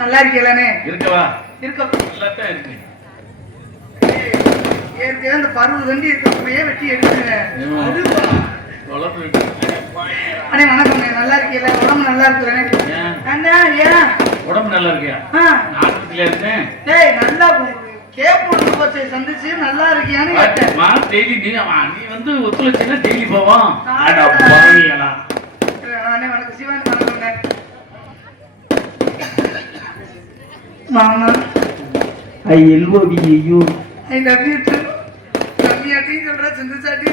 நல்லா இருக்கீங்களானே? இருக்கவா? இருக்க. எல்லாத்தையும் இருக்கு. ஏற்கனவே அந்த பருவ வண்டி இருக்கவே வெட்டி எடுத்துங்க. அண்ணே வணக்கம்ண்ணே, நல்லா இருக்கீங்களா? உடம்பு நல்லா இருக்குதானே? அண்ணா ஏன் உடம்பு நல்லா இருக்கியா? ஆஸ்பத்திரியில இருக்கேன். டேய் நல்லா கேப்பூர் போச்சு சந்திச்சு நல்லா இருக்கியான்னு கேட்டேன். மா டெய்லி நீ வந்து ஒத்துழைச்சினா டெய்லி போவோம். அட பாவிங்களா. அண்ணே வணக்கம் சிவன் வணக்கம்ண்ணே. மாமா I L O V you I love you too. கம்மியாட்டி சொல்ற சிந்துசாட்டி.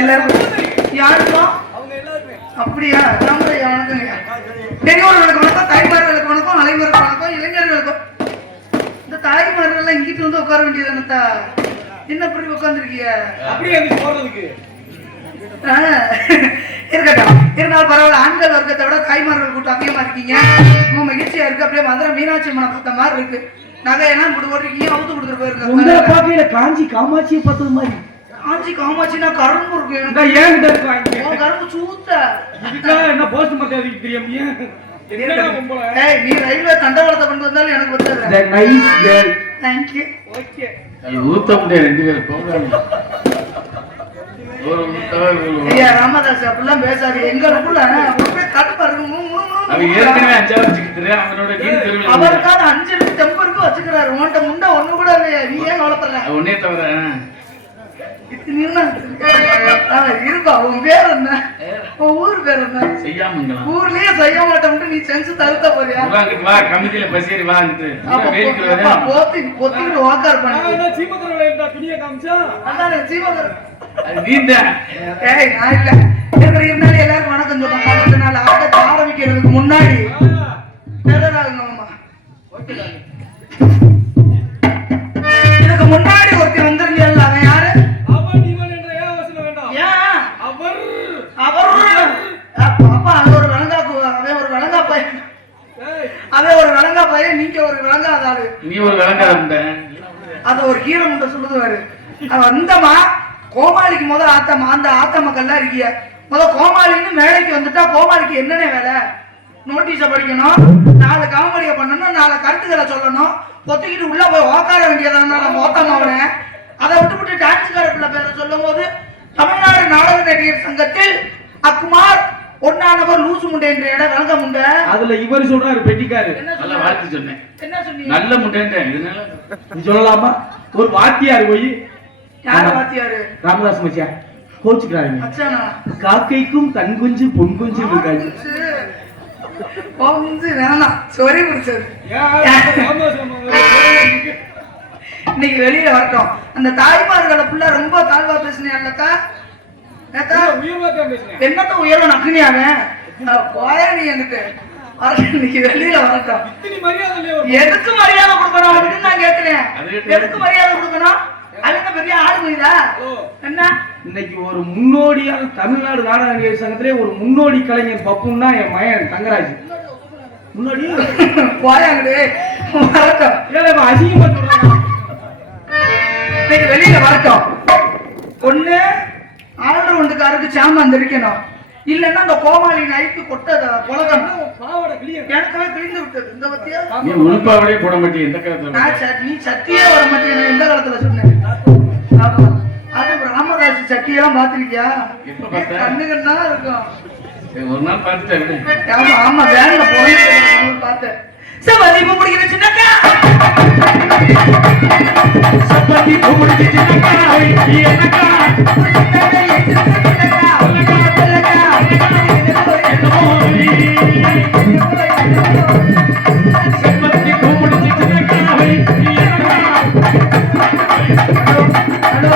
எல்லாரும் யாருமா? அவங்க எல்லாரும் அப்படியா? ராமரே வணக்கங்க. பெரியவர்களுக்கு வணக்கம், தாய்மார்களுக்கு வணக்கம், அலைவருக்கு வணக்கம், இளைஞர்களுக்கும். இந்த தாய்மார்கள் எல்லாம் இங்கிட்டு வந்து உட்கார வேண்டியதுதானத்தா? என்ன இப்படி உட்காந்துருக்கீங்க? அப்படியே போறதுக்கு இருக்கட்டும். இருந்தாலும் பரவாயில்ல. ஆண்கள் வர்க்கத்தை விட தாய்மார்கள் கூட்டம் அதிகமா இருக்கீங்க. ரொம்ப மகிழ்ச்சியா இருக்கு. அப்படியே மதுரை மீனாட்சி அம்மனை பார்த்த மாதிரி இருக்கு. நகையெல்லாம் இப்படி போட்டிருக்கீங்க, அவுத்து கொடுத்துட்டு போயிருக்காங்க. காஞ்சி காமாட்சியை பார்த்தது மாதிரி. காஞ்சி காமாட்சினா கரும்பு இருக்கு. ஏன் கரும்பு சூத்த என்ன போஸ்ட் மத்திய தெரியும். நீ ரயில்வே தண்டவாளத்தை கொண்டு வந்தாலும் எனக்கு வந்துடுறேன். தேங்க்யூ. ஓகே. ஊத்த முடியாது, ரெண்டு பேரும் போகலாம். ஐயா ராமதாஸ் அப்படிலாம் பேசாது. எங்களுக்குள்ள கடுப்பா இருக்கு. அவருக்கான 5 தெம்பு இருக்கு வச்சுக்கிறாரு. உன்ட்ட முண்டை ஒண்ணு கூட இல்லையா? நீ ஏன் வளர்த்தல? ஒன்னே தவிர இருப்பா. உன் பேர் என்ன? உன் ஊர் பேர் என்ன? செய்யாம ஊர்லயே செய்ய மாட்டோம்ட்டு நீ செஞ்சு தடுத்த போறியா? கமிட்டியில பசேரி வாங்கிட்டு பொத்திக்கிட்டு வாக்கார் பண்ணி எல்லாரும் வணக்கம் சொல்றாங்க. ஆட்டத்தை ஆரம்பிக்கிறதுக்கு முன்னாடி இதுக்கு முன்னாடி ஒருத்தர் வந்திருந்தீங்கல்ல, அவன் யாரு? அவன் ஒரு விளங்கா பையன், நீங்க ஒரு விளங்காத ஆளு. நீ ஒரு விளங்காத. அத ஒரு கீரை முண்டை சொல்லுவாரு. வந்தமா கோமாளிக்கு முதல் ஆத்தமா, அந்த ஆத்த மக்கள்லாம் இருக்கிய முதல் கோமாளின்னு மேடைக்கு வந்துட்டா கோமாளிக்கு என்னென்ன வேலை? நோட்டீஸ படிக்கணும், 4 காமெடியை பண்ணணும், 4 கருத்துக்களை சொல்லணும், பொத்திக்கிட்டு உள்ள போய் உக்கார வேண்டியதான ஓத்தமாவன. அதை விட்டு டான்ஸ்கார பிள்ளை பேரை சொல்லும் போது தமிழ்நாடு நாடக நடிகர் சங்கத்தில் அக்குமார் ஒன்னானவர் லூசு முண்டை என்ற இடம் விளங்க முண்டை. அதுல இவர் சொல்றாரு பெட்டிக்காரு. நல்ல வாழ்த்து சொன்னேன். என்ன சொன்னீங்க? நல்ல முண்டை சொல்லலாமா? ஒரு வாத்தியார் போய் யாரு வாத்தியாரு? ராமதாஸ் மச்சியா கோச்சுக்கிறாங்க. அச்சானா காக்கைக்கும் தன் குஞ்சு பொன் குஞ்சு இருக்காது. சொரி முடிச்சது. இன்னைக்கு வெளியில வரட்டும். அந்த தாய்மார்களை புள்ள ரொம்ப தாழ்வா பேசினேன்லக்கா. என்னத்த உயர்வ நக்குனியாவன் போய நீ என்கிட்ட இன்னைக்கு வெளியில வரட்டும். எதுக்கு மரியாதை கொடுக்கணும் அப்படின்னு நான் கேட்கிறேன். எதுக்கு மரியாதை கொடுக்கணும்? அதுக்கு பெரிய ஆளுமைதா என்ன? இன்னைக்கு ஒரு முன்னோடியான தமிழ்நாடு நாடக நடிகர் சங்கத்திலே ஒரு முன்னோடி கலைஞர் பப்புன்னா என் மகன் தங்கராஜ். முன்னாடி போயாங்கடே வரட்டும். அசிங்கமா சொல்றாங்க. இன்னைக்கு வெளியில வரட்டும். ஒண்ணு ஆல்ரவுண்டுக்காருக்கு சாமான் தெரிக்கணும், இல்லன்னா அந்த கோமாளி நைட்டு கொட்டத புலகம் எனக்கவே கிழிந்து விட்டது. இந்த பத்தியா நீ உள்பாவடே போட மாட்டே இந்த காலத்துல. நீ சத்தியே வர மாட்டேன் எந்த காலத்துல சொன்னேன். அது ராமதாஸ் சட்டியெல்லாம் பாத்திருக்கியா? கண்ணுகன்னா இருக்கும். ஒரு நாள் பார்த்துட்டேன். ஆமா ஆமா வேன்ல போய் பார்த்தேன். சப்பாத்தி பூ முடிக்கிற சின்னக்கா, சப்பாத்தி பூ முடிக்கிற சின்னக்கா, என்னக்கா சப்பாத்தி பூ முடிக்கிற சின்னக்கா. ஹலோ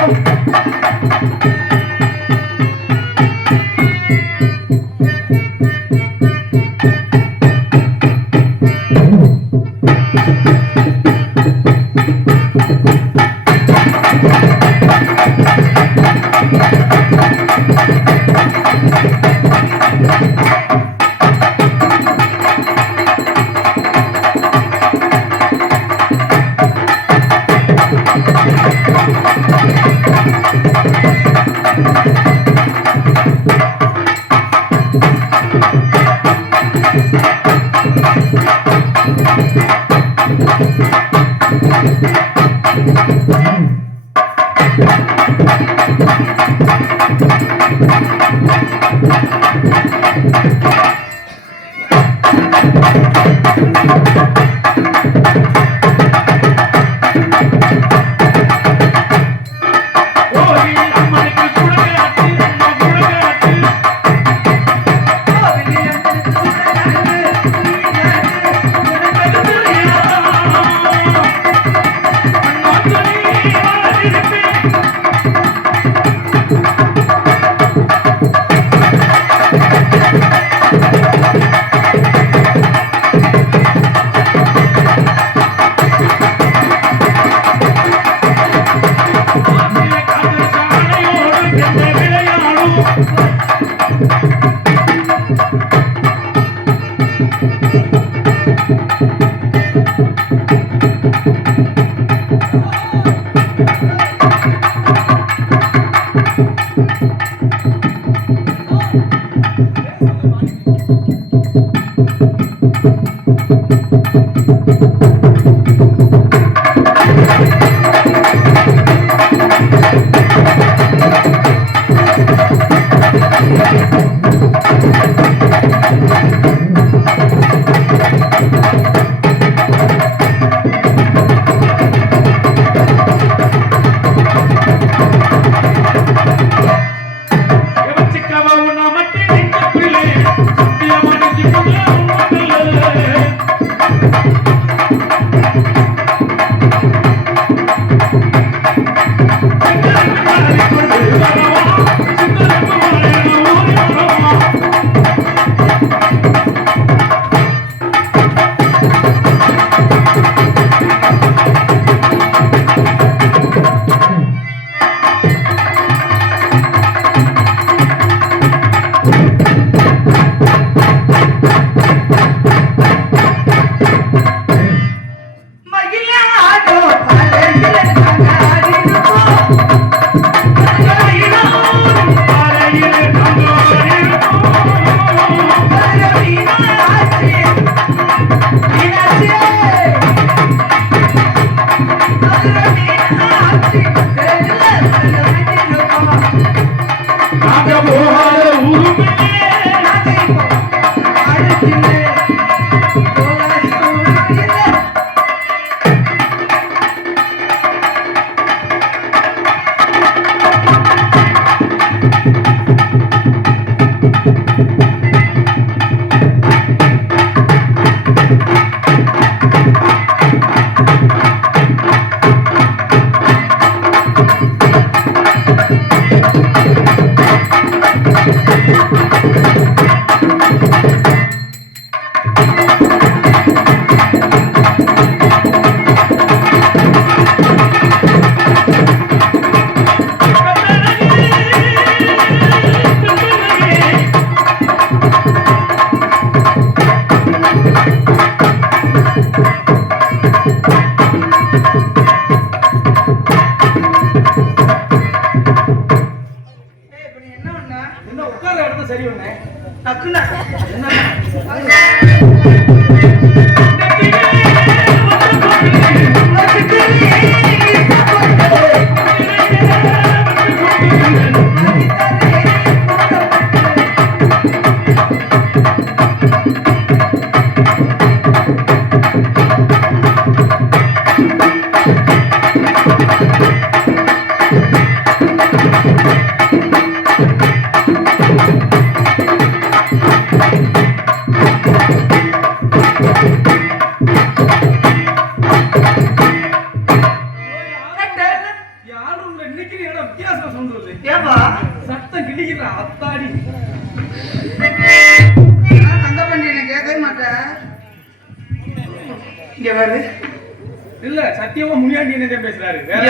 இல்ல சத்தியமா முனியாண்டி என்ன பேசுறாரு வேற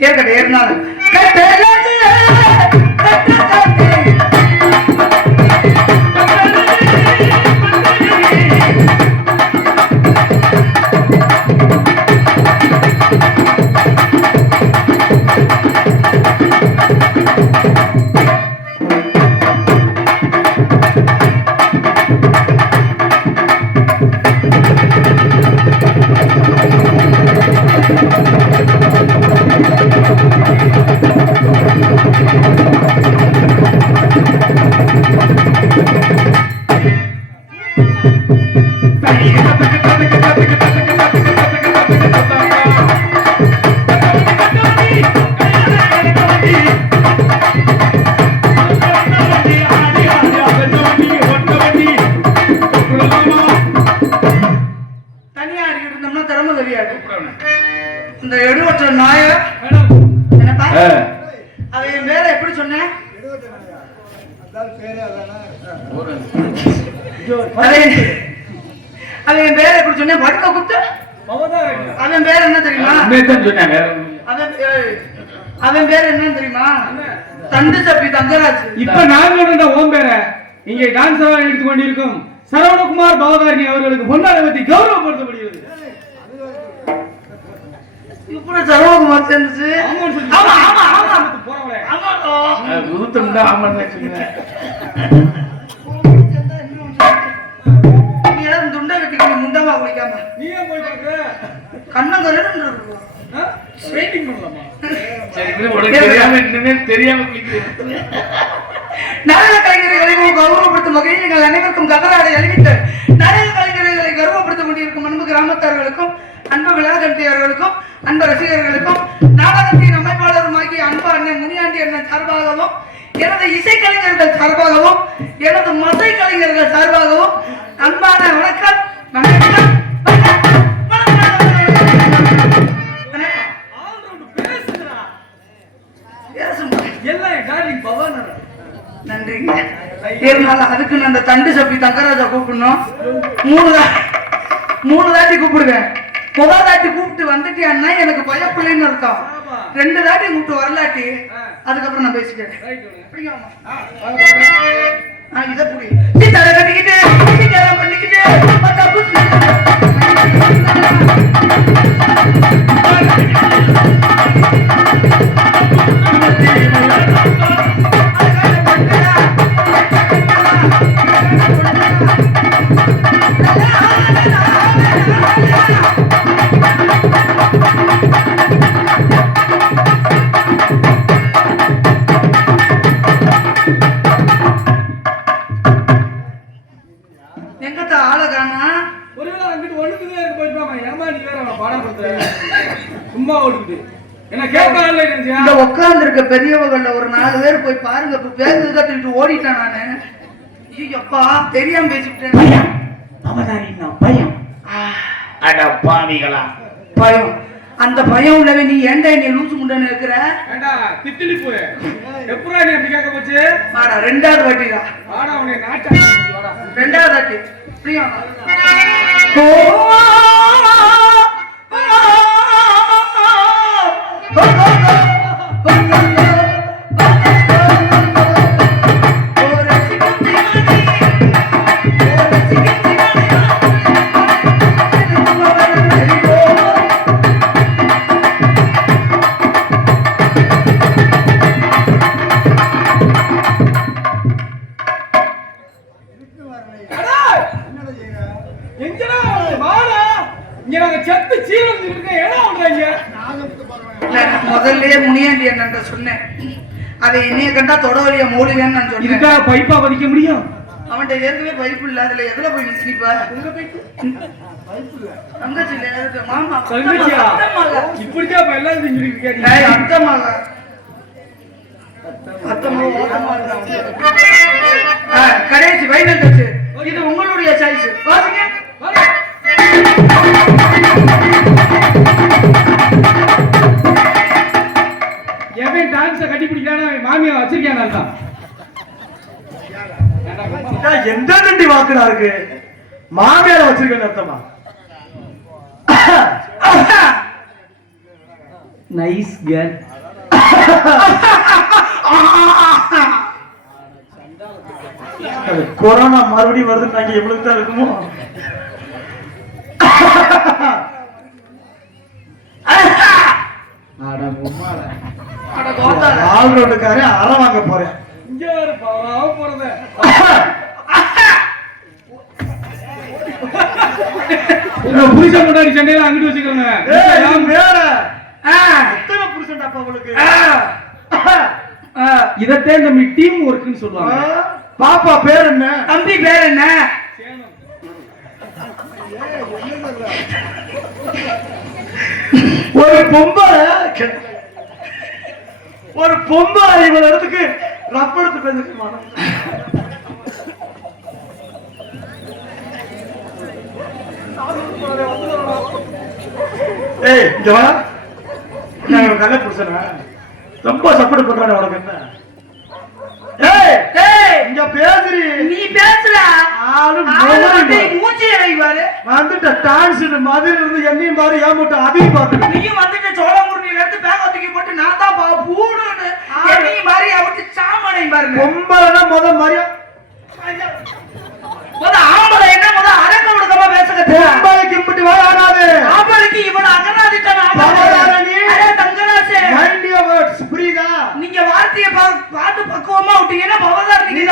ஏற்கனவே ஏறினாலும் இந்த எடுவற்ற நாய என்னப்பா அவன் வேற எப்படி சொன்னேன் அவன் பேர எப்படி சொன்னேன் வடக்க குத்து அவன் பேர் என்ன தெரியுமா அவன் அவன் பேர் என்னன்னு தெரியுமா? தண்டு சப்பி தங்கராஜ். இப்ப நான் சொல்றேன் ஓம் பேர. இங்கே டான்ஸ் எடுத்துக் கொண்டிருக்கும் சரவணகுமார் பவதாரணி அவர்களுக்கு பொன்னாடை பத்தி கௌரவப்படுத்தப்படுகிறது. இப்படி சரவணகுமார் சேர்ந்துச்சு. ஆமா ஆமா ஆமா போறவளே உருத்தம்டா ஆமான்னு சொன்னேன். நீ ஏதாவது துண்டை வெட்டிக்க முண்டமா குளிக்காம நீ ஏன் போய் பாக்குற? கண்ணங்கரன்னு ஸ்ட்ரைட்டிங் பண்ணலாமா? சரி உனக்கு தெரியாம இன்னுமே தெரியாம குளிக்கிறேன். நாடக கலைஞர்களை கௌரவப்படுத்தும் வகையில் எங்கள் அனைவருக்கும் கதராடை அணிவித்து நாடக கலைஞர்களை கௌரவப்படுத்திக் கொண்டிருக்கும் அன்பு கிராமத்தார்களுக்கும் அன்பு விழாகண்டியவர்களுக்கும் அன்பு ரசிகர்களுக்கும் நாடகத்தின் அமைப்பாளருமாகிய அன்பு அண்ணன் முனியாண்டி அண்ணன் சார்பாகவும் எனது இசைக்கலைஞர்கள் சார்பாகவும் எனது மசை கலைஞர்கள் சார்பாகவும் அன்பான வணக்கம் வணக்கம் நன்றிங்க. இருந்தாலும் அதுக்கு நான் அந்த தண்டு சப்பி தங்கராஜா கூப்பிடணும். மூணு தாட்டி கூப்பிடுவேன். முதல் தாட்டி கூப்பிட்டு வந்துட்டியான்னா எனக்கு பயப்பிள்ளைன்னு அர்த்தம். 2 தாட்டி கூப்பிட்டு வரலாட்டி அதுக்கப்புறம் நான் பேசிக்கிறேன். இதை புரி தடை கட்டிக்கிட்டு பண்ணிக்கிட்டு எங்கத்த ஆளை காணா? ஒருவேளை அங்கிட்டு ஒண்ணுக்குதே இருக்கு போயிட்டாமா. ஏமா நீ வேற அவன பாடம் பண்ற? சும்மா ஓடுது. என்ன கேட்கல நினைச்சியா? இந்த உட்கார்ந்து இருக்க பெரியவங்கள்ல ஒரு 4 பேர் போய் பாருங்க. இப்ப பேசுறது கட்டிட்டு ஓடிட்டேன் நானு. ஐயோப்பா தெரியாம பேசிட்டேன். பயம் அவதாரின்னா பயம். அட பாவிகளா பயம். அந்த பயம் உள்ளவே நீ ஏன்டா நீ லூசு முண்டன்னு இருக்கிற? ஏண்டா தித்திலி போய் எப்பறா நீ அப்படி கேட்க போச்சு? வாடா 2வது வாட்டிடா. வாடா உன்னை நாட்டா வாடா 2வது வாட்டி. பிரியா முதல்ல முனியாண்டி என்ன சொன்னேன். அதை என்னைய கண்டா தொடவலிய மூலிகன்னு நான் சொன்னேன். இதுக்கா பைப்பா பதிக்க முடியும்? அவன்கிட்ட ஏற்கனவே பைப்பு இல்ல. அதுல எதுல போய் நினைப்பா? தங்கச்சில இருக்கு மாமா. தங்கச்சியா? இப்படிக்கா இப்ப எல்லாரும் செஞ்சுட்டு இருக்கீங்க. அத்தமாக கடைசி ஃபைனல் டச். இது உங்களுடைய சாய்ஸ். வாசிங்க. எவன் டான்ஸ கட்டி பிடிக்கான மாமியா வச்சிருக்கான அர்த்தம். எந்த தண்டி வாக்குடா இருக்கு? மாமியார வச்சிருக்கேன் அர்த்தமா? Nice girl. கொரோனா மறுபடியும் வருது. நாங்க எவ்வளவு தான் இருக்குமோ? ஆல்ரவுண்டுக்காரே அற வாங்க போறேன். இங்க வர போறத உங்க புருஷன் முன்னாடி சண்டையில அங்கிட்டு வச்சுக்கோங்க. வேற எத்தனை புருஷன் அப்பா உங்களுக்கு? இதத்தே நம்ம டீம் ஒர்க்னு சொல்லுவாங்க. பாப்பா பேர் என்ன? தம்பி பேர் என்ன? ஒரு பொம்பளை இவன் இடத்துக்கு ரப்பெடுத்து பேசுமா? ஏய் இங்க வா. நான் நல்ல புருஷனா? ரொம்ப சப்போர்ட் பண்றானே உனக்கு என்ன? ஏய் ஏய் இங்க ஐயா பேசுறி நீ பேசுற ஆளு மூச்சு இறைவாரு வந்துட்ட டான்ஸ் மதுரை இருந்து என்னையும் பாரு ஏன் மட்டும் அதையும் பாரு நீயும் வந்துட்டு சோழமுருணில இருந்து பேக தூக்கி போட்டு நான் தான் பூடுன்னு என்னையும் மாதிரி அவட்டு சாமானையும் பாருங்க பொம்பளைனா மரியா ஆம்பளை என்ன அடக்க ஒடுக்கமா பேசுறது பொம்பளைக்கு இப்படி வராது ஆம்பளைக்கு இவன அகராதிட்டான தங்கராசே புரியுதா நீங்க வார்த்தைய பாட்டு பக்குவமா விட்டீங்கன்னா பவதாரணி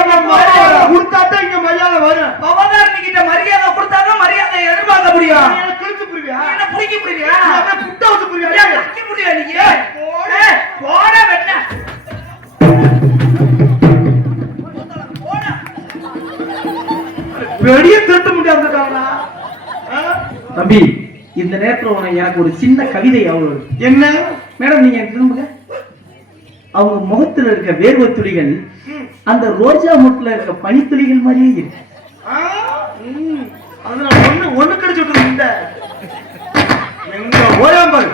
கொடுத்தாதான் இங்க மரியாதை வரும் பவதாரணி கிட்ட மரியாதை கொடுத்தாதான் மரியாதை எதிர்பார்க்க முடியும் கிழிச்சு புரியா என்ன புடிக்க புரியா புட்ட வச்சு புரியா புடிக்க புரியா நீங்க போட வெட்ட பெரிய திருட்டு முடியாது தம்பி இந்த நேரத்துல உனக்கு எனக்கு ஒரு சின்ன கவிதை அவ்வளவு என்ன மேடம் நீங்க திரும்புங்க அவங்க முகத்துல இருக்க வேர்வை துளிகள் அந்த ரோஜா முட்டுல இருக்க பனித்துளிகள் மாதிரியே இருக்கு அதனால ஒண்ணு கிடைச்சு விட்டு எங்க ஓயாம்பல்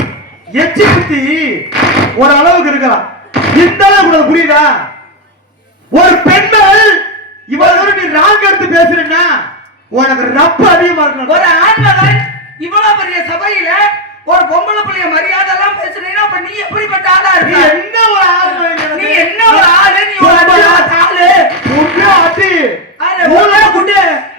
எச்சி குத்தி ஒரு அளவுக்கு இருக்கலாம் இந்த அளவுக்கு உனக்கு புரியுதா ஒரு பெண்கள் இவ்வளவு நீ ராங்க எடுத்து பேசுறேன்னா உனக்கு ரப்ப அதிகமா இருக்கணும் ஒரு ஆண்மகன் இவ்வளவு பெரிய சபையில ஒரு பொம்பளை பிள்ளைய மரியாதை எல்லாம் பேசுறீங்கன்னா அப்ப நீ எப்படிப்பட்ட ஆளா நீ இருக்க என்ன ஒரு ஆள் நீ என்ன ஒரு ஆளு நீ ஒரு ஆளு உண்மையா அடி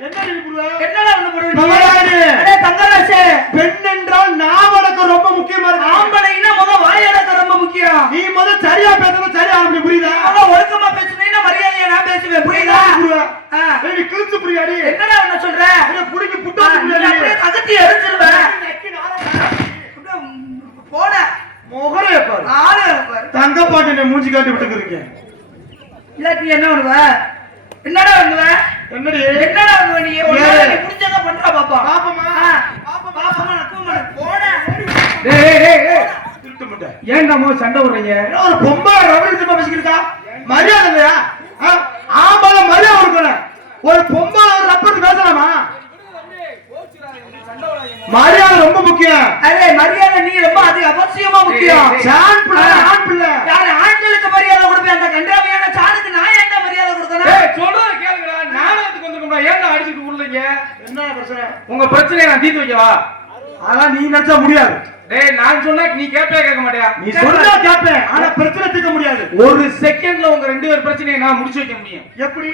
என்ன நீ புரியுதா என்னடா ஒண்ணு போடுவீங்க பவதாரணி. அடே தங்கராசே பெண் என்றால் நாம் உனக்கு ரொம்ப முக்கியமா இருக்கு ஆம்பளைன்னா வாயடக்க ரொம்ப முக்கியம் நீ சரியா பேசணும் சரியா அப்படி புரியுதா ஒழுக்கமா பேசுனீங்கன்னா மரியாதையா நான் பேசுவேன் புரியுதா நீ கிழிச்சு புரியாடி என்னடா ஒண்ணு சொல்ற புடிக்கு புட்டா அப்படியே தகத்தி எரிஞ்சிருவேன் போட முகரே பாரு ஆளு பாரு தங்க பாட்டு நீ மூஞ்சி காட்டி விட்டு இருக்கேன் இல்லாட்டி என்ன பண்ணுவ என்னடா பண்ணுவ என்னடி என்னடா பண்ணுவ நீ நீ புடிச்சத பண்றா பாப்பா பாப்பமா பாப்பமா நக்குமா போட திருட்டு முட்டை ஏன்டா சண்டை விடுறீங்க ஒரு பொம்பளை ரவிழ்த்து பேசிக்கிட்டா மரியாதை இல்லையா ஆம்பளை மரியாதை கொடுக்கணும் ஒரு பொம்பளை ஒரு ரப்பத்து பேசலாமா மரியாதை ரொம்ப முக்கியம் அரே மரியாதை நீ ரொம்ப அது அவசியமா முக்கியம் ஆண் பிள்ளை யாரு ஆண்களுக்கு மரியாதை கொடுப்பேன் அந்த கண்டாவியான சாணுக்கு நான் என்ன மரியாதை கொடுக்கணும் சொல்லுங்க கேளுங்கடா நாடகத்துக்கு வந்துருக்கோம்டா ஏன்டா அடிச்சிட்டு உருளுங்க என்ன பிரச்சனை உங்க பிரச்சனையை நான் தீர்த்து வைக்கவா அதான் நீ நினைச்சா முடியாது டேய் நான் சொன்னா நீ கேட்க மாட்டியா நீ சொன்னா கேட்பேன் ஆனா பிரச்சனை தீர்க்க முடியாது ஒரு செகண்ட்ல உங்க ரெண்டு பேர் பிரச்சனையை நான் முடிச்சு வைக்க முடியும் எப்படி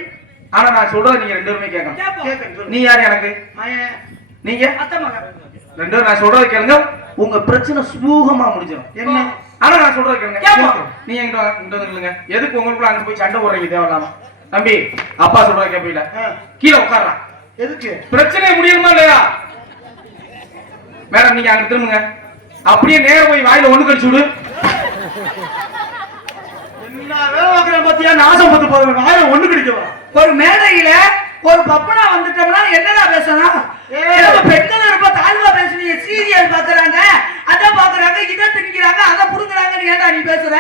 ஆனா நான் சொல்றத நீங்க ரெண்டு பேருமே கேட்கணும் கேட்கணும் நீ யாரு எனக்கு நீங்க அத்தை மகன் ரெண்டு பேரும் நான் சொல்றத கேளுங்க உங்க பிரச்சனை சுமூகமா முடிஞ்சிடும் என்ன ஆனா நான் சொல்றத கேளுங்க கேப்போம். நீ என்கிட்ட வந்து நில்லுங்க எதுக்கு உங்களுக்குள்ள அங்க போய் சண்டை போடுறீங்க தேவையில்லாம தம்பி அப்பா சொல்றத கேப்பீல கீழே உட்கார்றா எதுக்கு பிரச்சனை முடியுமா இல்லையா மேடம் நீங்க அங்க திரும்புங்க அப்படியே நேர போய் வாயில ஒண்ணு கடிச்சு விடு என்ன வேலை பார்க்கறேன் பாத்தியா நாசம் பத்து போறேன் வாயில ஒண்ணு கிடைக்கவா ஒரு மேடையில ஒரு பப்பனா வந்துட்டோம்னா என்னடா பேசணும் பெண்கள் ரொம்ப தாழ்வா பேசுறீங்க சீரியல் பாக்குறாங்க அத பாக்குறாங்க இதை திணிக்கிறாங்க அதை புடுங்குறாங்க ஏன்டா நீ பேசுற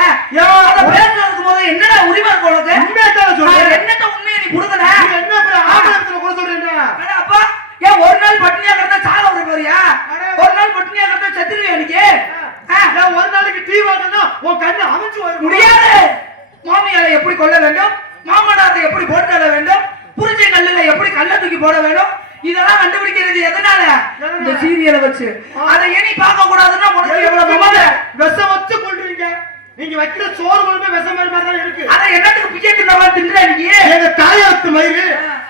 அத பேசுறதுக்கு போது என்னடா உரிமை இருக்கு உனக்கு உண்மையாதான் சொல்றேன் என்னட்ட உண்மையை நீ புடுங்குற நீ என்ன ஆபத்துல கூட சொல்றேன் அப்பா ஏன் ஒரு நாள் பட்டினியா கிடந்தா சாக விட போறியா ஒரு நாள் பட்டினியா கிடந்தா செத்துருவியா நீங்க ஒரு நாளைக்கு டீ வாங்கினா உன் கண்ணு அமைச்சு வர முடியாது மாமியாரை எப்படி கொல்ல வேண்டும் மாமனாரை எப்படி போட்டு தர வேண்டும் புரிஞ்ச கல்லுல எப்படி கல்ல தூக்கி போட வேண்டும் இதெல்லாம் கண்டுபிடிக்கிறது எதனால இந்த சீரியலை வச்சு அதை இனி பார்க்க கூடாதுன்னா உனக்கு எவ்வளவு விஷம் வச்சு கொள்றீங்க நீங்க வைக்கிற சோறு குழம்பு விஷம் மாதிரி தான் இருக்கு அத என்னத்துக்கு பிச்சை தின்னவா தின்ற நீ எங்க தாயாத்து மயிறு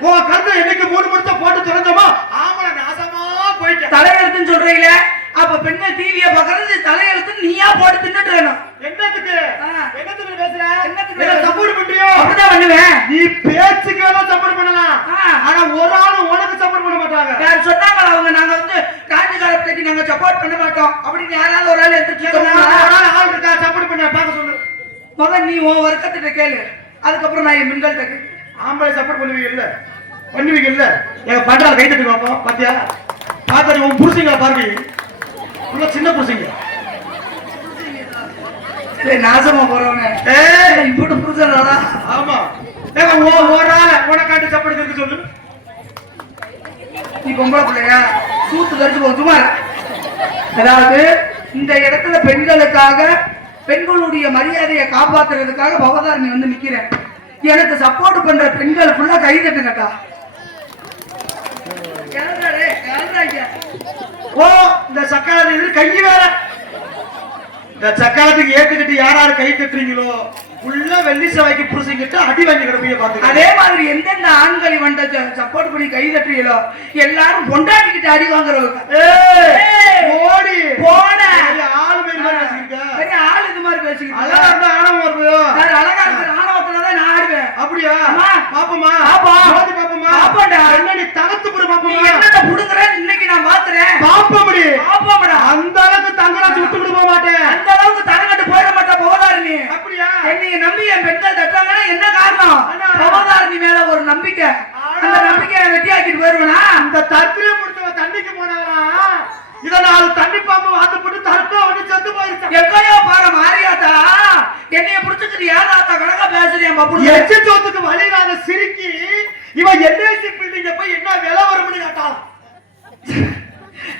உன் கருத்தை என்னைக்கு மூணு முடிச்ச போட்டு தொலைஞ்சோமா ஆமல நாசமா போயிட்டு தலையெழுத்துன்னு சொல்றீங்களே அப்ப பெண்கள் டிவியை பாக்குறது தலையெழுத்து நீயா போட்டு தின்னுட்டு வேணும் என்னத்துக்கு என்னத்துக்கு பேசுற என்னத்துக்கு என்ன சப்போர்ட் பண்றியோ அப்படிதான் பண்ணுவேன் நீ பேச்சுக்கு வேணா சப்போர்ட் பண்ணலாம் ஆனா ஒரு ஆளு உனக்கு சப்போர்ட் பண்ண மாட்டாங்க யார் சொன்னாங்களா அவங்க நாங்க வந்து காஞ்சிகார பிள்ளைக்கு நாங்க சப்போர்ட் பண்ண மாட்டோம் அப்படின்னு யாராவது ஒரு ஆள் எடுத்து ஆள் இருக்கா சப்போர்ட் பண்ண பார்க்க சொல்லு மகன் நீ உன் வர்க்கத்திட்ட கேளு அதுக்கப்புறம் நான் என் பெண்கள் தக்கு ஆம்பளை சப்போர்ட் பண்ணுவீங்க இல்ல பண்ணுவீங்க இல்ல எங்க பண்றாங்க கை தட்டி பார்ப்போம் பாத்தியா பாத்தா உன் புருஷங்கள பாருங்க உள்ள சின்ன புருஷங்க நாசமா போறவங்க இப்படி புரிஞ்சாடா ஆமா ஏங்க ஒரு ஆள உனக்காண்டி சப்போர்ட் இருக்கு சொல்லு நீ பொம்பளை பிள்ளையா சூத்து கழிச்சு சும்மா அதாவது இந்த இடத்துல பெண்களுக்காக பெண்களுடைய மரியாதையை காப்பாத்துறதுக்காக பவதாரணி வந்து நிக்கிறேன் எனக்கு சப்போர்ட் பண்ற பெண்கள் ஃபுல்லா கை தட்டுங்கக்கா. ஓ இந்த சக்காலத்து எதிர கை வேற. இந்த சக்காலத்துக்கு ஏத்துக்கிட்டு யாராரு கை தட்டுறீங்களோ உள்ள வெள்ளி செவ்வாய்க்கு புடிச்சுக்கிட்டு அடி வாங்கி கிடப்பீங்க பாத்துக்க. அதே மாதிரி எந்தெந்த ஆண்கள் இவன்ட்ட சப்போர்ட் பண்ணி கை தட்டுறீங்களோ எல்லாரும் பொண்டாட்டிக்கிட்டு அடி வாங்குறவங்க. ஓடி போன ஆளு பேர் மாதிரி பேசிக்கிட்ட. பெரிய ஆள் இது மாதிரி பேசிக்கிட்டு அழகா இருந்தா ஆணவம் வருதோ? சார் அழகா இருக்கிற ஆணவத்துலதான் நான் ஆடுவேன். அப்படியா? பாப்போமா? பாப்பா. மோதி பாப்போமா? பாப்போம்டா. என்ன நீ தகத்து புடு நீ பாப்போமா? என்னத்த புடுங்கறேன்னு இன்னைக்கு நான் பாத்துறேன். பாப்போம்டி. பாப்போம்டா. அந்த அளவுக்கு தங்கராஜ் விட்டு விட மாட்டேன். அந்த அளவுக்கு தரங்கட்டு போயிட மாட்டா பவதாரணி. அப்படியா? என்னைய நம்பி என் பெண்கள் தட்டாங்கன்னா என்ன காரணம்? பவதாரணி மேல ஒரு நம்பிக்கை. அந்த நம்பிக்கையை வெட்டியாக்கிட்டு போயிருவனா? இந்த தத்திரியை முடிச்சவன் தண்ணிக்கு போனாரா? இத நாலு தண்ணி பாம்பு வாத்து போட்டு தடுக்க வந்து செத்து போயிருச்சான். எங்கயோ பாரு மாரியாத்தா என்னைய புடிச்சுக்கிட்டு ஏதாத்தா கணக்கா பேசுறேன் பப்புனு. எச்சு சோத்துக்கு வழி இல்லாத சிரிக்கி இவன் எல்ஐசி பில்டிங்க போய் என்ன விலை வரும்னு கேட்டான்.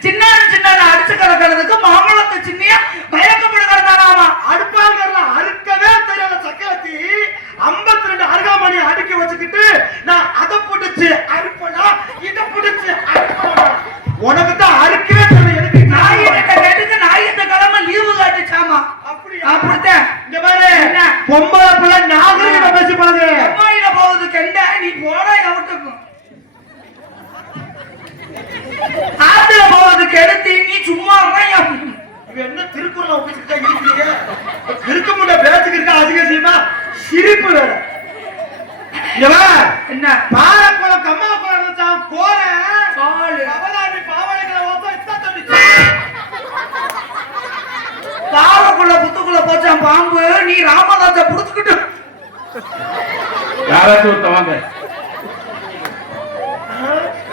சின்ன சின்ன அடிச்சு கிடக்கிறதுக்கு மாமலத்தை சின்னியா மயக்கப்பட்டு கிடந்தாராமா. அடுப்பாங்கறல அறுக்கவே தெரியாத சக்கரத்தி 52 அருகாமணி அடுக்கி வச்சுக்கிட்டு நான் அதை புடிச்சு அறுப்பனா இதை புடிச்சு அறுப்பனா. உனக்கு தான் அறுக்கவே தெரியல. எனக்கு நாயிட்ட கேட்டுக்கு ஞாயிற்று கிழமை லீவு காட்டுச்சாமா. அப்படித்தான் இங்க பாரு பொம்பளை பிள்ளை நாகரிகமா பேசி பாருங்க. அம்மாயில போகுது கெண்ட நீ போனா எவட்டுக்கும் ஆத்துல போவது கெடுத்து நீ சும்மா என்ன திருக்குறள் ஒப்பிச்சுட்டா இருக்கிறீங்க? இருக்க முடிய பேச்சுக்கு இருக்க அதிகமா சிரிப்பு வேற. என்ன பாரக்குளம் கம்மாக்குளம் இருந்துச்சான் போற பால் பாவனைகளை ஓத்த இத்தா தண்ணி பாவக்குள்ள புத்துக்குள்ள போச்சான் பாம்பு. நீ ராமதாச புடிச்சுக்கிட்டு யாராச்சும் ஒருத்தவாங்க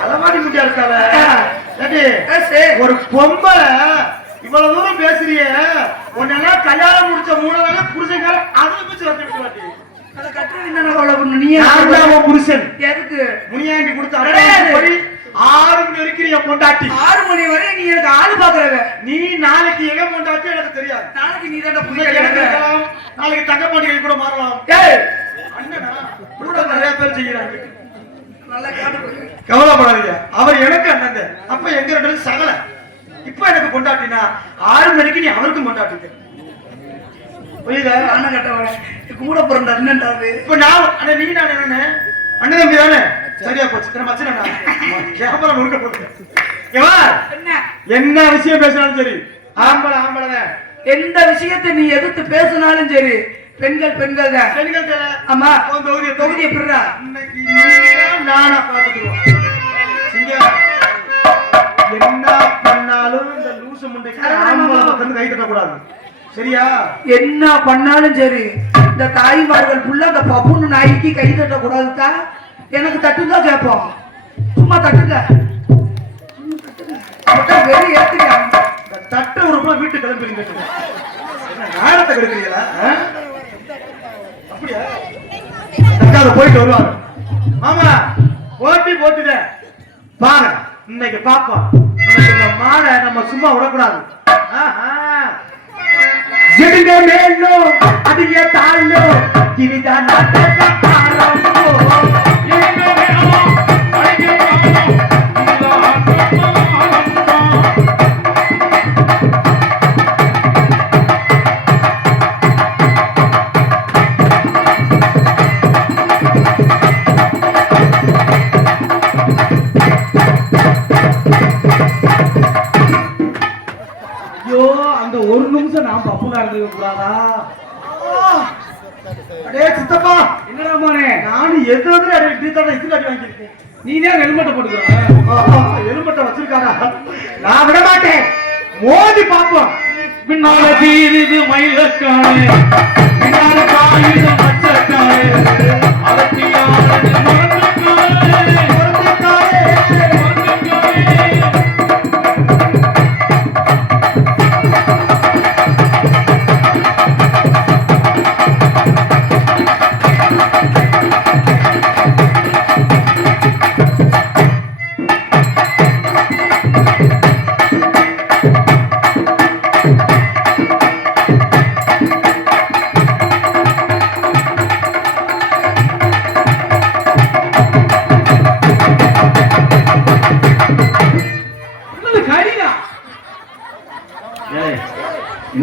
அலமாடி முட்டியா இருக்கால. ஒரு பொம்பளை இவ்வளவு தூரம் பேசுறிய உன்னெல்லாம் கல்யாணம் முடிச்ச 3 நாளே புருஷங்கார அதுல பிடிச்சு வந்துட்டு மாட்டி. அத கட்டுறது என்ன கவலை பண்ணு நீ? நான் புருஷன் எதுக்கு முனியாண்டி கொடுத்த அப்படி 6 மணி வரைக்கும் என் பொண்டாட்டி. 6 மணி வரை நீ எனக்கு ஆளு பாக்குறவ. நீ நாளைக்கு எங்க பொண்டாட்டி எனக்கு தெரியாது. நாளைக்கு நீ தான் புரிய இருக்கலாம். நாளைக்கு தங்க பாண்டிகை கூட மாறலாம். ஏய் அண்ணனா கூட நிறைய பேர் செய்யறாங்க. நல்லா காட்டு. கவலைப்படாதீங்க. அவர் எனக்கு அண்ணன். அப்ப எங்க 2 பேரும் சகல. இப்ப எனக்கு பொண்டாட்டினா 6 மணிக்கு நீ அவருக்கும் பொண்டாட்டிங்க. புரியுதா? அண்ணன் கட்டவன் கூட பிறந்த அண்ணன்டாவே. இப்ப நான் அண்ணன் நீ நான் என்ன அண்ணன் தம்பி தானே? சரியா போச்சு. நம்ம அச்சனா கேமரா முறுக்க போட்டு என்ன விஷயம் பேசினாலும் சரி ஆம்பளை ஆம்பளை. எந்த விஷயத்தை நீ எதிர்த்து பேசினாலும் சரி பெண்கள் பெண்கள் தான். பெண்கள் ஆமா தொகுதியை பிறா இன்னைக்கு நானா பாத்துக்குவோம். என்ன பண்ணாலும் இந்த லூசு முண்டைக்கு ஆம்பளை பக்கம் கை தட்டக்கூடாது. சரியா? என்ன பண்ணாலும் சரி இந்த தாய்மார்கள் புள்ள அந்த பப்புன்னு நாய்க்கு கை தட்ட கூடாதுதா. எனக்கு தட்டுங்க கேட்போம். சும்மா தட்டுங்க வெறி ஏத்துங்க. தட்ட ஒரு வீட்டு கிளம்பி நாடத்தை கெடுக்கிறீங்களா? அப்படியா? தக்காத போயிட்டு வருவாங்க. ஆமா போட்டி போட்டுத பாரு இன்னைக்கு பாப்போம். இந்த மாடை நம்ம சும்மா விடக்கூடாது. எதுங்க மேலும் அதிக தாழும் இதுதான் ஒரு நிமிஷம் நான் பப்புனா இருந்துக்க கூடாதா? அடே சித்தப்பா என்னடா மானே நானும் எது இதுல அடி வாங்கியிருக்கேன். நீ தான் ஹெல்மெட்டை போட்டுக்க. ஹெல்மெட்டை வச்சிருக்காரா? நான் விட மாட்டேன். மோதி பாப்போம். பின்னால தீரிது மயிலக்கானே பின்னால காயுது மச்சக்கானே அலத்தியானது மறந்துக்கானே மறந்துக்கானே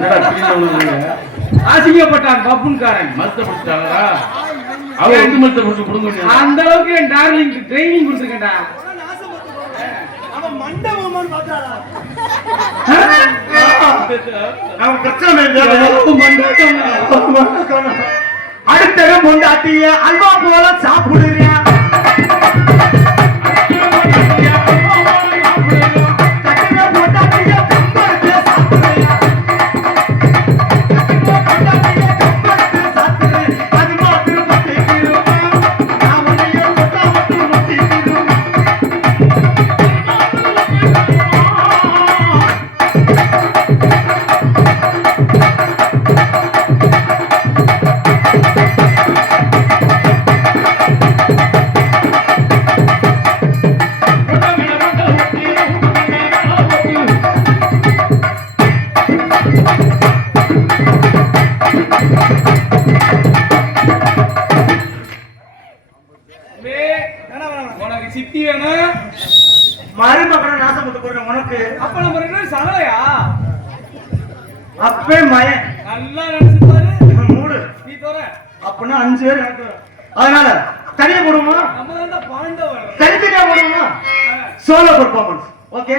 என்னடா பிரிஞ்சவங்க அசிங்கப்பட்டான் பப்புன்காரன். மரத்தை பிடிச்சிட்டாங்களா? அவன் எந்த மரத்தை பிடிச்சி கொடுங்க. அந்த அளவுக்கு என் டார்லிங் ட்ரைனிங் கொடுத்துருக்கேன்டா. அவன் மண்டபமான்னு பாத்தாரா? அவன் பிரச்சனை அடுத்த பொண்டாட்டிய அல்வா போல சாப்பிடுறியா? உனக்கு சித்தி வேணும், மருமகனை நாசப்பட்டு போடுற உனக்கு அப்ப நம்ம ரெண்டு பேரும் சகலையா? அப்பே மயன் நல்லா நினைச்சு பாரு. மூடு நீ தோற அப்படின்னா 5 பேர் எனக்கு வரும். அதனால தனியா போடுவோமா? நம்ம தான் பாண்டவர். தனித்தனியா போடுவோமா? Solo performance. ஓகே,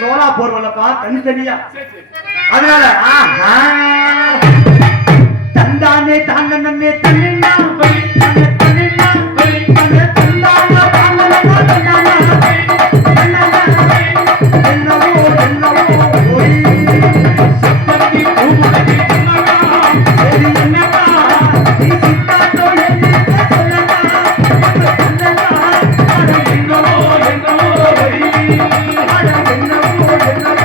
சோலா போர்வலப்பா தனித்தனியா. அதனால தந்தானே தானே தன்னினா தன்னினா தன்னினா தந்தானா தானனா தன்னானா தன்னானா என்னவோ என்னவோ ஓய் சத்தத்தி பூமுடி என்னவா சரி என்னவா நீ சித்தாத்தோ என்ன சொல்லனா தன்னானா அட என்னவோ என்னவோ ஓய் அட என்னவோ என்னவோ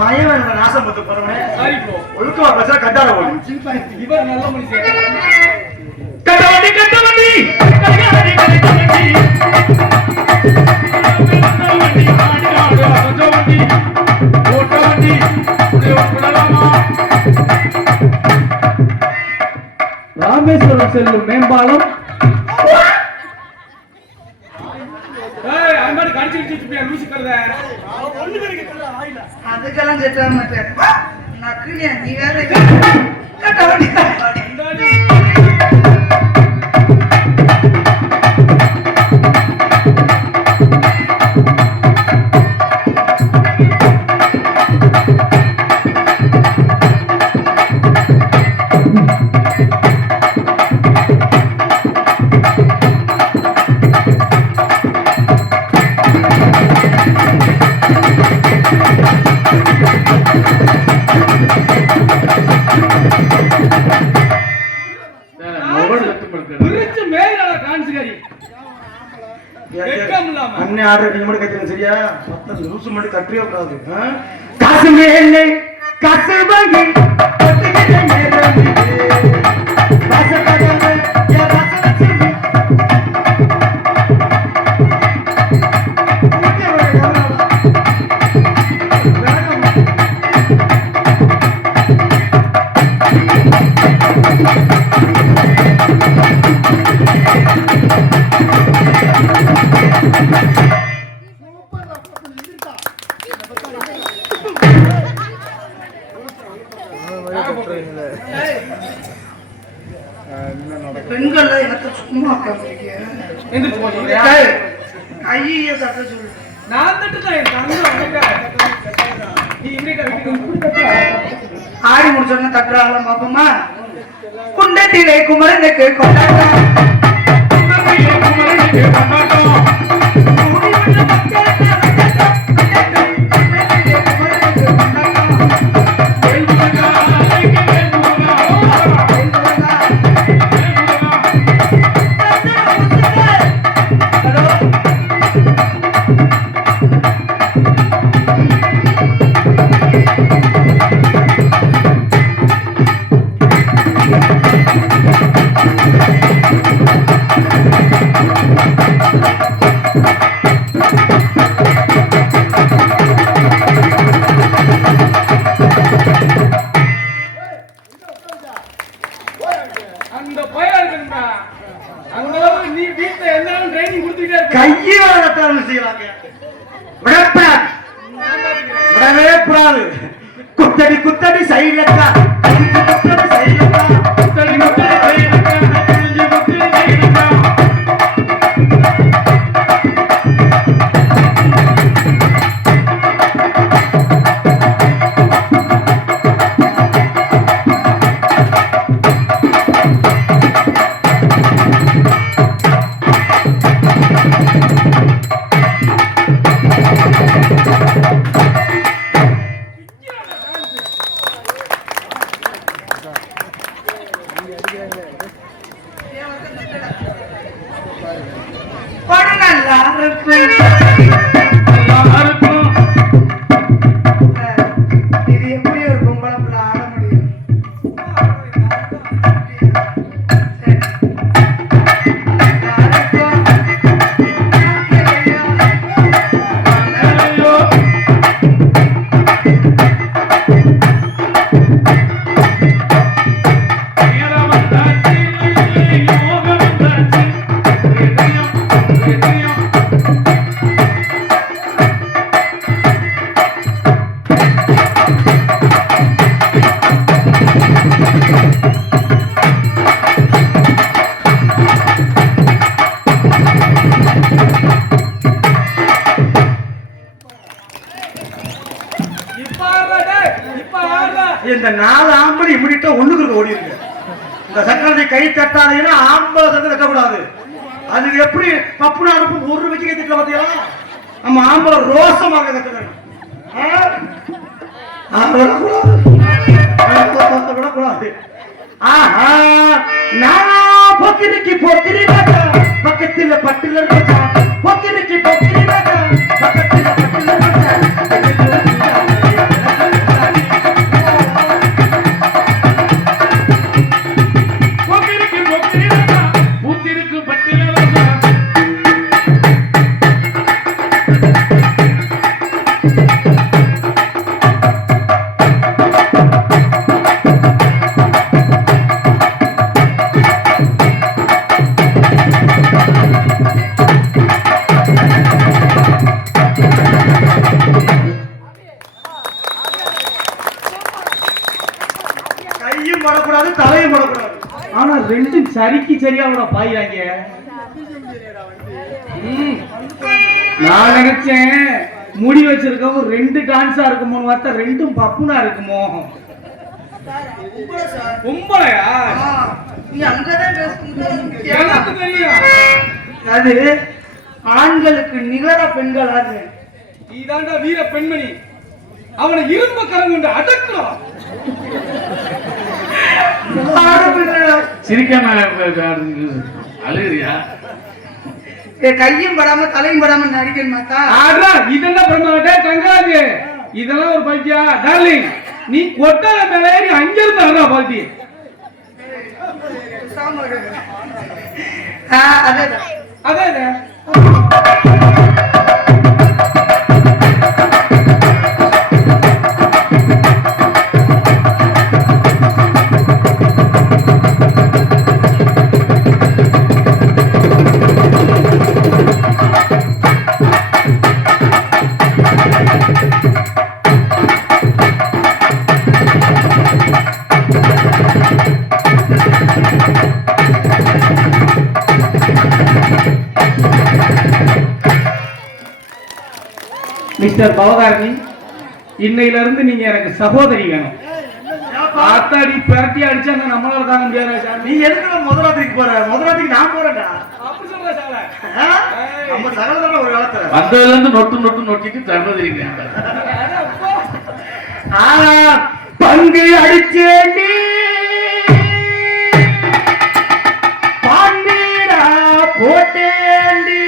மயவன் நாசம் பத்து போறவன் ஒழுக்கமா பேச கட்டார ஓடி. இவர் நல்ல மனுஷன். கட்ட வண்டி கட்ட வண்டி கட்ட வண்டி ராமேஸ்வரம் செல்லும் மேம்பாலம். அதுக்கெல்லாம் செட் ஆக மாட்டேன். நக்குனியா நீ வேற கட்ட வண்டி அண்ணே ஆர்டர் நீங்க மட்டும் கத்துங்க சரியா? மத்த லூசு மட்டும் கட்டவே கூடாது. காசு மேலே காசு வாங்கி கட்டுகிற நேரம் இது. காசு பதவே யா ராச லட்சுமி. பெண்கள் எனக்கு சும்மா உட்காந்துருக்கீங்க. ஐயோ தட்ட சொல்லு. நான் தட்டுதான் என் தங்க ஆடி முடிச்சோன்னு தட்டுறாங்களாம் பாப்போமா? குண்டத்திலே குமரனுக்கு கொண்டாட்டம். விடப்படாது, விடவே கூடாது. குத்தடி குத்தடி சைலக்கா, குத்தடி சைலக்கா, குத்தடி குத்தடி சைலக்கா, குத்தடி குத்தடி சைலக்கா. படம் நல்லா இருக்கும். இது எப்படி ஒரு பொம்பளை பிள்ளை ஆட முடியும்? சரி. இந்த 4 ஆம்பளை இப்படிட்ட ஒண்ணுக்கு ஓடி இருக்கு. இந்த சக்கரத்தை கை தட்டாதீங்கன்னா ஆம்பளை சக்கரை தட்டக்கூடாது. அது எப்படி பப்புனா அனுப்பும் ஒரு வச்சு கை தட்டல பாத்தியா? நம்ம ஆம்பளை ரோசமாக கட்டணும். விடக்கூடாது. ஆஹா, நான் பொக்கிரிக்கு பொக்கிரினாக்கா பக்கத்துல பட்டுல இருந்துச்சா, பொக்கிரிக்கு பொக்கிரினாக்கா பக்கத்துல பட்டுல இருந்துச்சா. கையும் படக்கூடாது, தலையும் படக்கூடாது. ஆனா ரெண்டும் சரிக்கு சரியா அவட பாயிறாங்க. நான் நினைச்சேன் முடி வச்சிருக்கவும் 2 டான்ஸா இருக்குமோ பார்த்தா 2ம் பப்புனா இருக்குமோ. கும்பலையா? நீ அங்கதான் எனக்கு தெரியும். அது ஆண்களுக்கு நிகர பெண்கள். அது இதாண்டா வீர பெண்மணி. அவனை இரும்பு கரம் கொண்டு அடக்கலாம். சிரிக்காம அழுகிறியா? கையும் படாம தலையும் படாம நடிக்கணும் மாத்தா. இதெல்லாம் பிரமாண்டே கங்காஜி. இதெல்லாம் ஒரு பைத்தியா டார்லிங். நீ கொட்டால மேல ஏறி அங்கிருந்து அழகா பாத்தி. அதே மிஸ்டர் பவதாரணி, இன்னையில இருந்து நீங்க எனக்கு சகோதரி வேணும். ஆத்தாடி பிரட்டி அடிச்சா நம்மளால தாங்க முடியாது. நீ எதுக்கு முதலாத்திக்கு போற? முதலாத்திக்கு நான் போறேன்டா. அப்படி சொல்ற சால. நம்ம சகோதரன் ஒரு காலத்துல வந்ததுல இருந்து நொட்டு நொட்டிட்டு தர்மதிக்கிறேன். பங்கு அடிச்சேண்டி பாண்டீரா போட்டேண்டி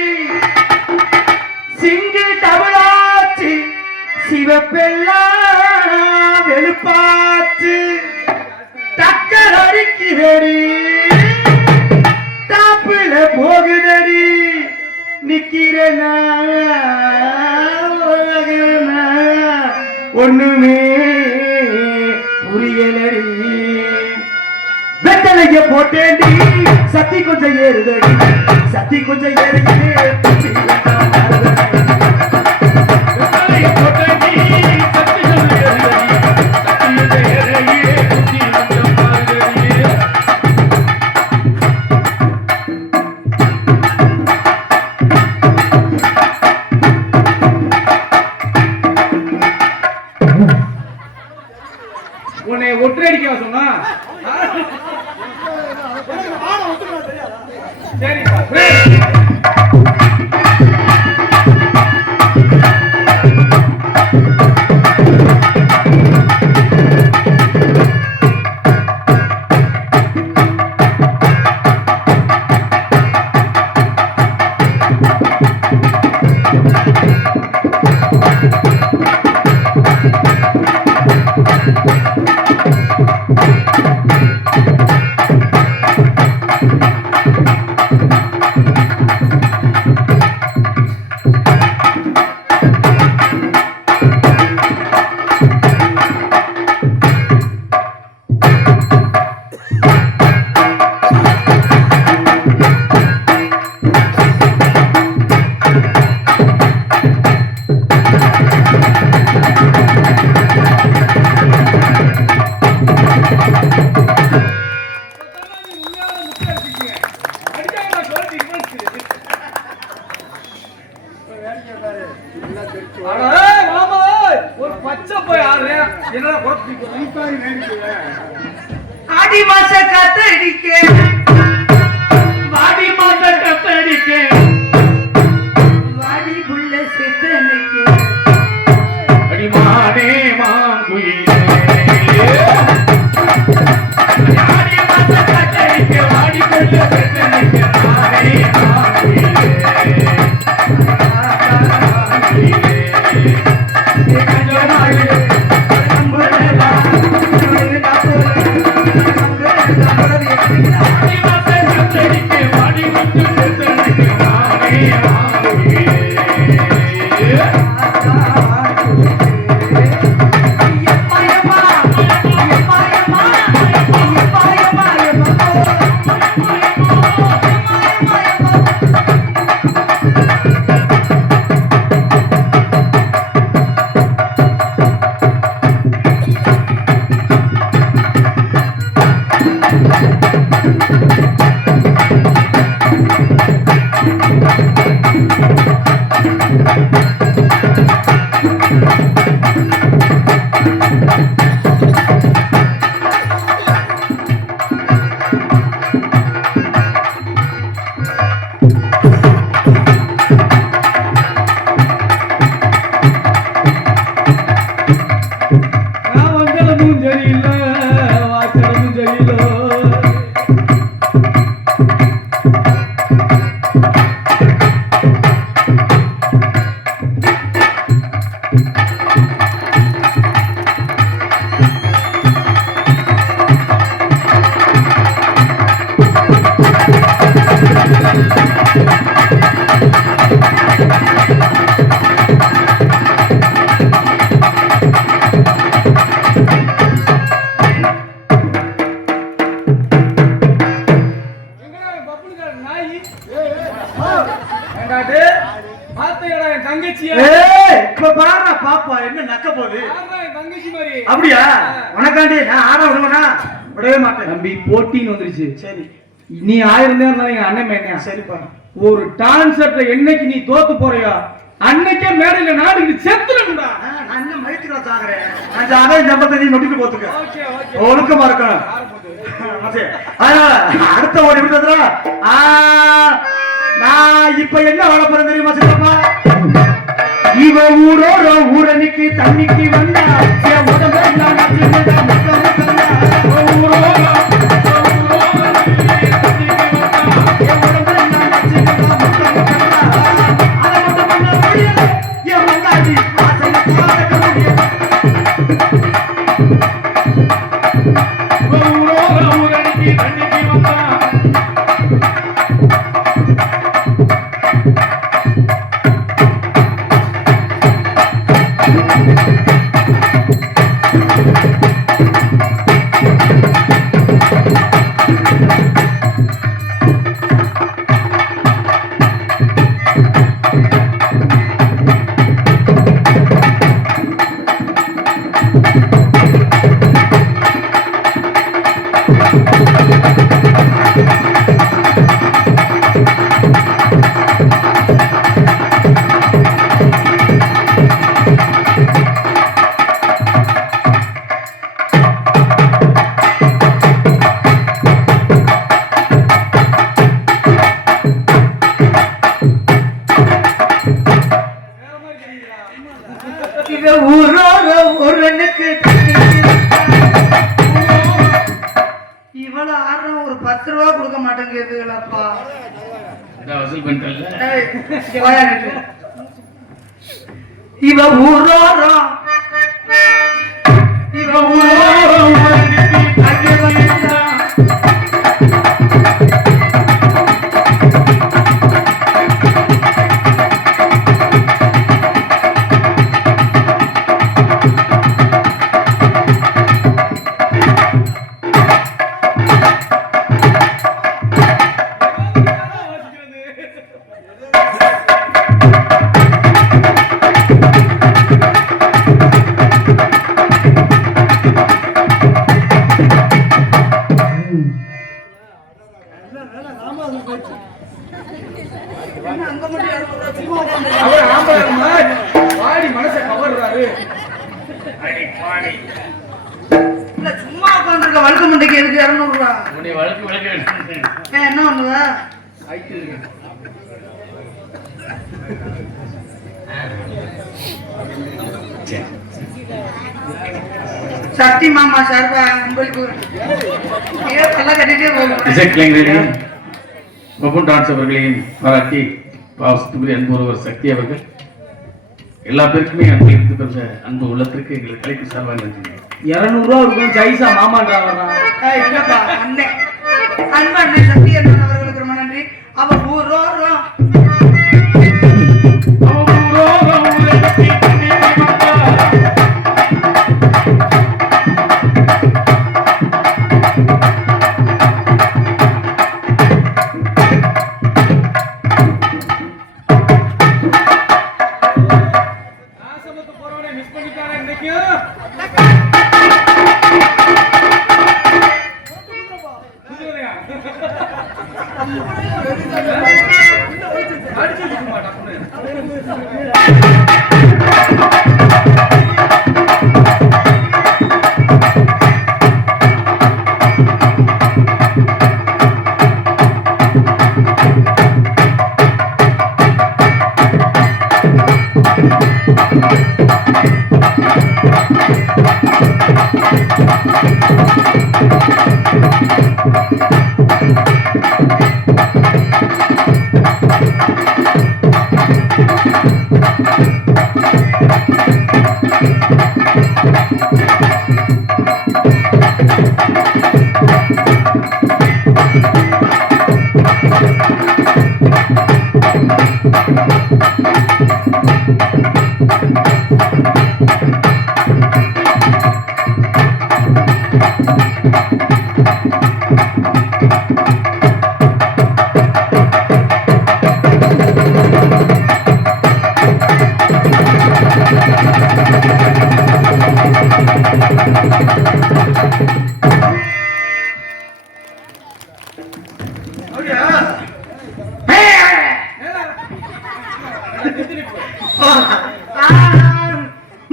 சிங்கு டபுளாச்சு சிவப்பெல்லாம் வெளுப்பாச்சு டக்கர் அடிக்கிறடி டாப்புல போகுதடி நிக்கிறனா ஒண்ணுமே புரியலடி வெத்தலைய போட்டேண்டி சத்தி கொஞ்சம் ஏறுதடி சத்தி கொஞ்சம் ஏறியே ஒரு பச்சை போய் ஆடுறேன் என்னடா குழப்பி ஆடி மாச காத்தடிக்க வாடி மாத கத்தடிக்க வாடி புள்ள செத்தனைக்க அடிமானே மாங்குயிலே வாடி மாத கத்தடிக்க வாடி புள்ள செத்தனைக்க மானே மாங்குயிலே பாப்பா என்ன நக்க போகுது தங்கச்சி மாதிரி அப்படியா உனக்காண்டி நான் ஆட விடுவேனா விடவே மாட்டேன் தம்பி போட்டின்னு வந்துருச்சு சரி நீ 1000 நேரம் தான் எங்க அண்ணன் மேனியா சரிப்பா ஒரு டான்சர்ல என்னைக்கு நீ தோத்து போறியா அன்னைக்கே மேடையில நாடு செத்துடா நான் என்ன மயத்துல சாகுறேன் நான் ஜாதக ஜம்பத்தை நொட்டிட்டு போத்துக்க ஒழுக்கமா இருக்கணும் அதனால அடுத்த ஒரு விடுறதுல நான் இப்ப என்ன வாழ போறேன் தெரியுமா சின்னப்பா இவ ஊரோட ஊரணிக்கு தண்ணிக்கு வந்தா என் உடம்பு இவ்வளவு ஆடுறோம் ஒரு 10 ரூபா கொடுக்க மாட்டேங்குதுலப்பா வசூல் பண்றல இவ ஊரோரம் இவ ஊரோரம் அங்கே வந்தா இல்ல சும்மா உட்காந்துருக்க வழுக்க மண்டைக்கு எதுக்கு 200 ரூபா உன்னை வழக்கு வழக்கு என்ன பண்ணுவ ஆயிட்டு இருக்கு. சரி. சக்தி மாமா சார்பா உங்களுக்கு எல்லாம் கட்டிட்டே போகும் இசைக்கலைஞர்களையும் பப்புன் டான்ஸ் அவர்களையும் பாராட்டி பாவத்துக்குரிய அன்பு ஒருவர் சக்தி அவர்கள் எல்லா பேருக்குமே அன்பு எடுத்து பிறந்த அன்பு உள்ளத்திற்கு எங்கள் கலைப்பு சார்பாக நன்றி. 200 ரூபா இருக்கும் ஜெய்சா மாமான்றாங்க. இல்லப்பா அண்ணன் அன்பு அண்ணன் சக்தி அண்ணன் அவர்களுக்கு ரொம்ப நன்றி. அவ ஊரோரம்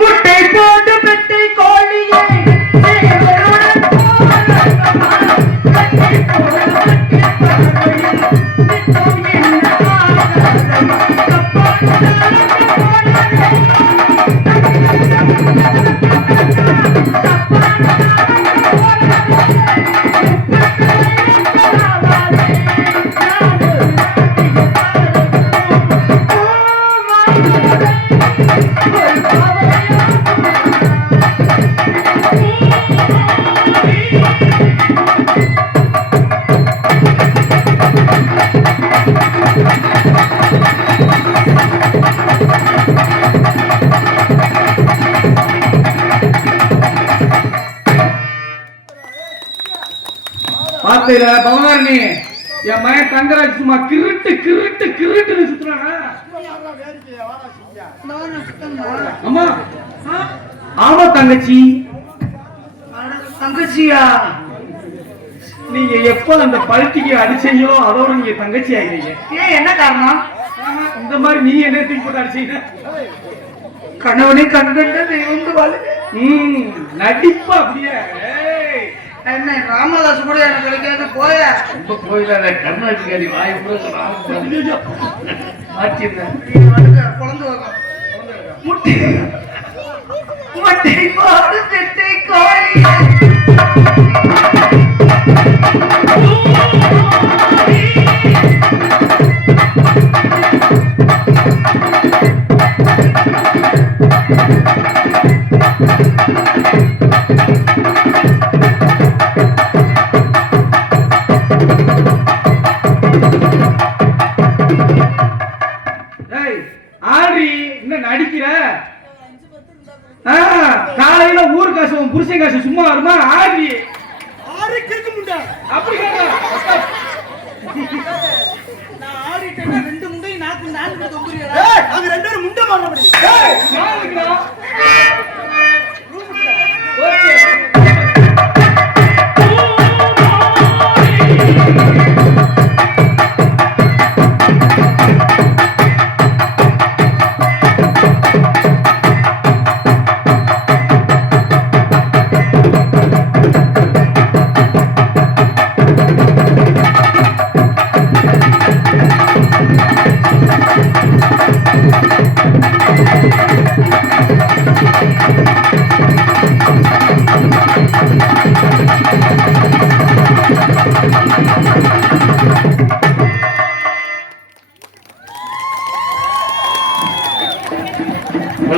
முட்டை போட்டு பெட்டை கோழியை பாத்தீல பவனாரணி என் மயன் தங்கராஜ் சும்மா கிருட்டு கிருட்டு கிருட்டுன்னு சுத்துறானா? அம்மா ஆமா தங்கச்சி. தங்கச்சியா நீங்க எப்ப அந்த பல்ட்டிக்கு அடிச்சீங்களோ அதோட நீங்க தங்கச்சி ஆகிறீங்க. ஏன் என்ன காரணம்? இந்த மாதிரி நீ என்ன தூக்கி போட்டு அடிச்சீங்க? கணவனை கண்கண்ட தெய்வம் வாழ நடிப்பா அப்படியே. என்ன ராமதாஸ் கூட எனக்கு கிடைக்காது போய ரொம்ப கோயிலான கர்நாடகாரி வாய் மாற்றிருந்தேன். குழந்தை வரும் முட்டை முட்டை போடு பெட்டை கோழி நடிக்கிற காலையில ஊர் காசு உன் புருஷன் காசு சும்மா வருமா? ஆடி அப்படி நான் ஆடிட்டேன்னா 2 முண்டை நாக்கு நான்கு தொங்குறியா? அது 2 முண்டை மாறபடி.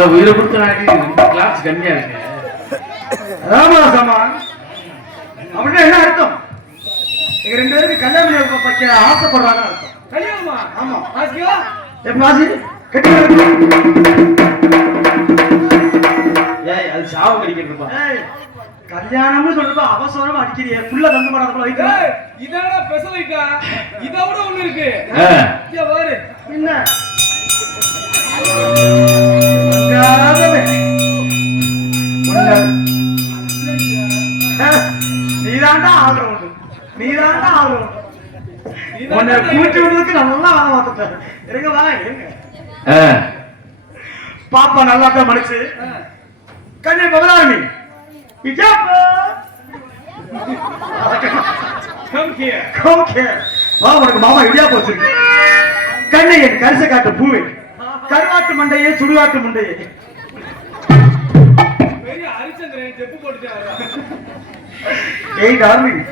இவ்வளவு உயிரை கொடுத்து நாடி ரொம்ப கிளாஸ் கம்மியா இருக்கு. ராமராசமா அப்படின்னா என்ன அர்த்தம்? எங்க 2 பேருக்கு கல்யாணம் வைக்க ஆசைப்படுறாங்க அர்த்தம். கல்யாணமா? ஆமா. ஆசியா? எப்ப ஆசி? கட்டி ஏய் அது சாவு கடிக்கிறதுப்பா. கல்யாணம்னு சொல்றப்ப அவசரமா அடிக்கிறியே புள்ள தந்து மாட்டாத வைக்க. இதோட ஸ்பெஷலைட்டா இதோட ஒண்ணு இருக்கு. ஆ. இங்க பாரு. என்ன? நீதாண்டா ஆளும் நீதாண்டா ஆளும் உன்னை கூட்டி விடுறதுக்கு நல்லா வேலை பார்த்துட்டேன். இருங்க வா இருங்க. பாப்பா நல்லா தான் மனுச்சு கண்ணை பகலாமி வா உனக்கு மாமா இடியா போச்சிருக்கு. கண்ணை என் கரிசை காட்டு பூவை கருவாட்டு மண்டையே சுடுகாட்டு மண்டையே. பெரிய ஹரிச்சந்திரன் செப்பு போட்டுட்டாரு. ஏய் darling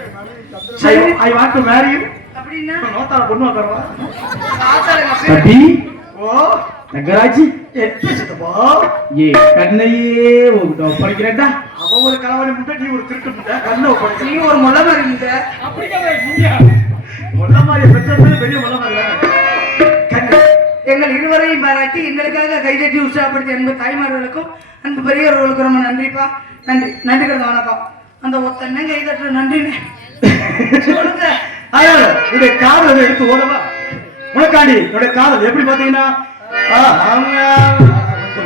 I want to marry you. அப்படின்னா நோத்தால பொண்ணு வாக்கறவா. சதி ஓ நகராஜி எப்படி சித்தப்பா? ஏ கண்ணையே ஒப்படைக்கிறேன்டா. அவ ஒரு கலவரி முட்டை நீ ஒரு திருட்டு முட்டை கண்ணை ஒப்படைக்க. நீ ஒரு முள்ள மாதிரி இருந்த. அப்படி கேட்க முள்ள மாதிரி பெற்றது பெரிய முள்ள மாதிரி கண்ணு. எங்கள் இருவரையும் பாராட்டி எங்களுக்காக கைதட்டி உற்சாகப்படுத்தி அன்பு தாய்மார்களுக்கும் அன்பு பெரியவர்களுக்கும் ரொம்ப நன்றிப்பா. நன்றி நன்றிக்கிறது வணக்கம். அந்த ஒத்தனை கைதட்டுற நன்றினே சொல்லுங்க. அதனால உடைய காதல் எடுத்து ஓடவா உனக்காண்டி உடைய காதல் எப்படி பாத்தீங்கன்னா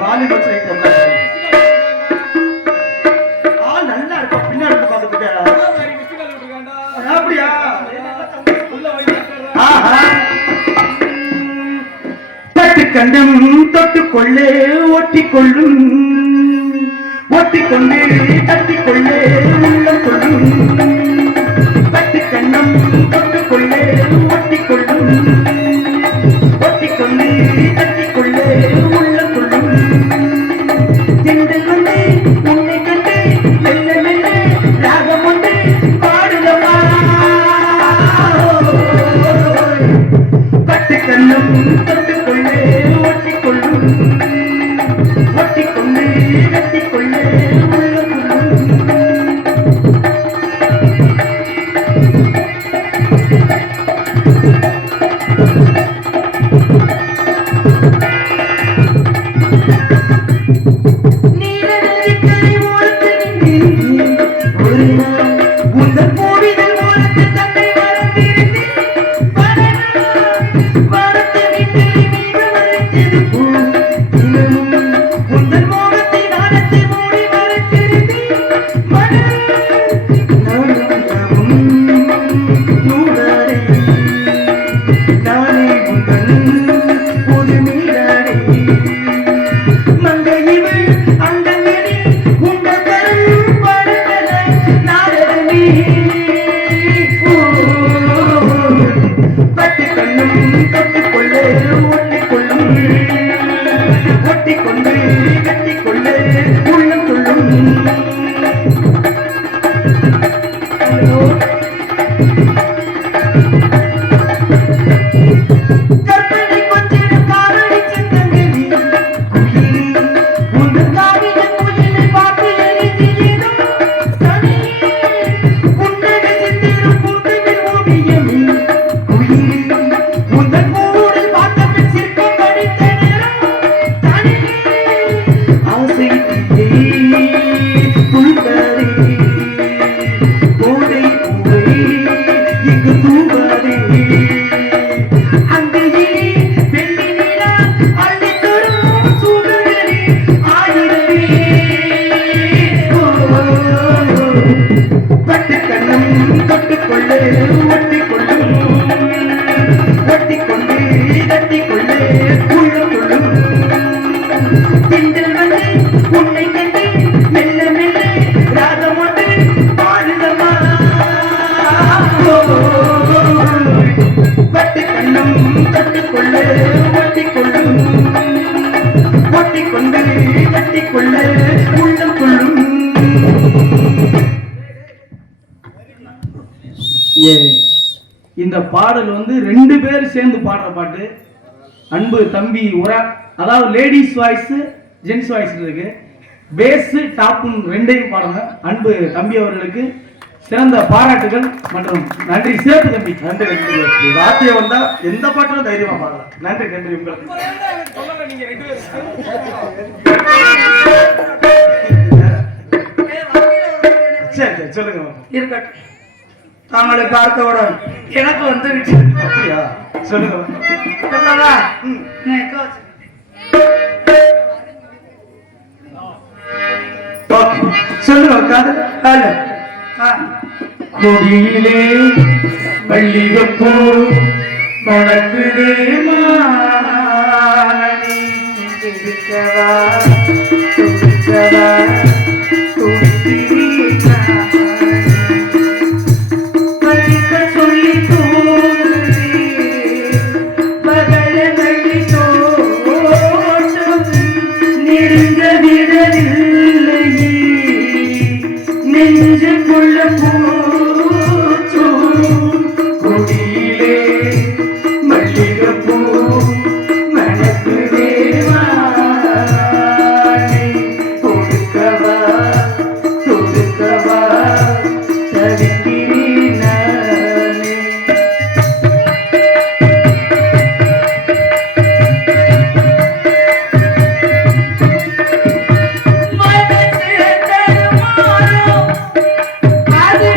வாலி வச்சு நல்லா இருக்கும் பின்னாடி பாத்துட்டு அப்படியா தட்டு கண்டம் தொட்டுக்கொள்ளே ஒட்டிக்கொள்ளும் ஒட்டிக்கொண்டு தட்டிக்கொள்ளே உள்ளம் கொள்ளும் தட்டு கண்டம் தொட்டுக்கொள்ளே ஒட்டிக்கொள்ளும் ஒட்டிக்கொண்டு தட்டிக்கொள்ளே உள்ளம் கொள்ளும் திங்கள் கொண்டு உன்னை கண்டு மெல்ல மெல்ல ராகம் கொண்டு பாடுதமா தட்டு கண்டம் தொட்டுக்கொள்ளே ஒட்டிக்கொள்ளும் ஒட்டிக்கொண்டு கட்டிக்கொள்ளே உள்ளம் கொள்ளும். இந்த பாடல் வந்து 2 பேர் சேர்ந்து பாடுற பாட்டு. அன்பு தம்பி உரா, அதாவது லேடிஸ் வாய்ஸ் ஜென்ஸ் வாய்ஸ் இருக்கு. பேஸ் டாப்பும் ரெண்டையும் பாடுங்க. அன்பு தம்பி அவர்களுக்கு சிறந்த பாராட்டுகள் மற்றும் நன்றி. சிறப்பு தம்பி. நன்றி நன்றி. வாத்தியம் வந்தா எந்த பாட்டிலும் தைரியமா பாடலாம். நன்றி நன்றி உங்களுக்கு. சரி சரி சொல்லுங்க. இருக்கட்டும், தாங்களை பார்த்தவுடன் எனக்கு வந்து அப்படியா? சொல்லுங்க. சொல்லுங்க. காது கொடியிலே மல்லிகைப்பூ மணக்குதே மானி இருக்கவா துடிக்கவா துடிக்கிறீனா பறிக்க சொல்லி தூங்குதே பகல வழி தோட்டம் நெருங்க விடவில்லையே நெஞ்சுக்குள்ள பூச்சோம் கொடியிலே மல்லிகைப்பூ மணக்குதே வானே கொடுக்கவா தொடுக்கவா தவிக்கிறேன் நானே. மனசு தடுமாறும் அது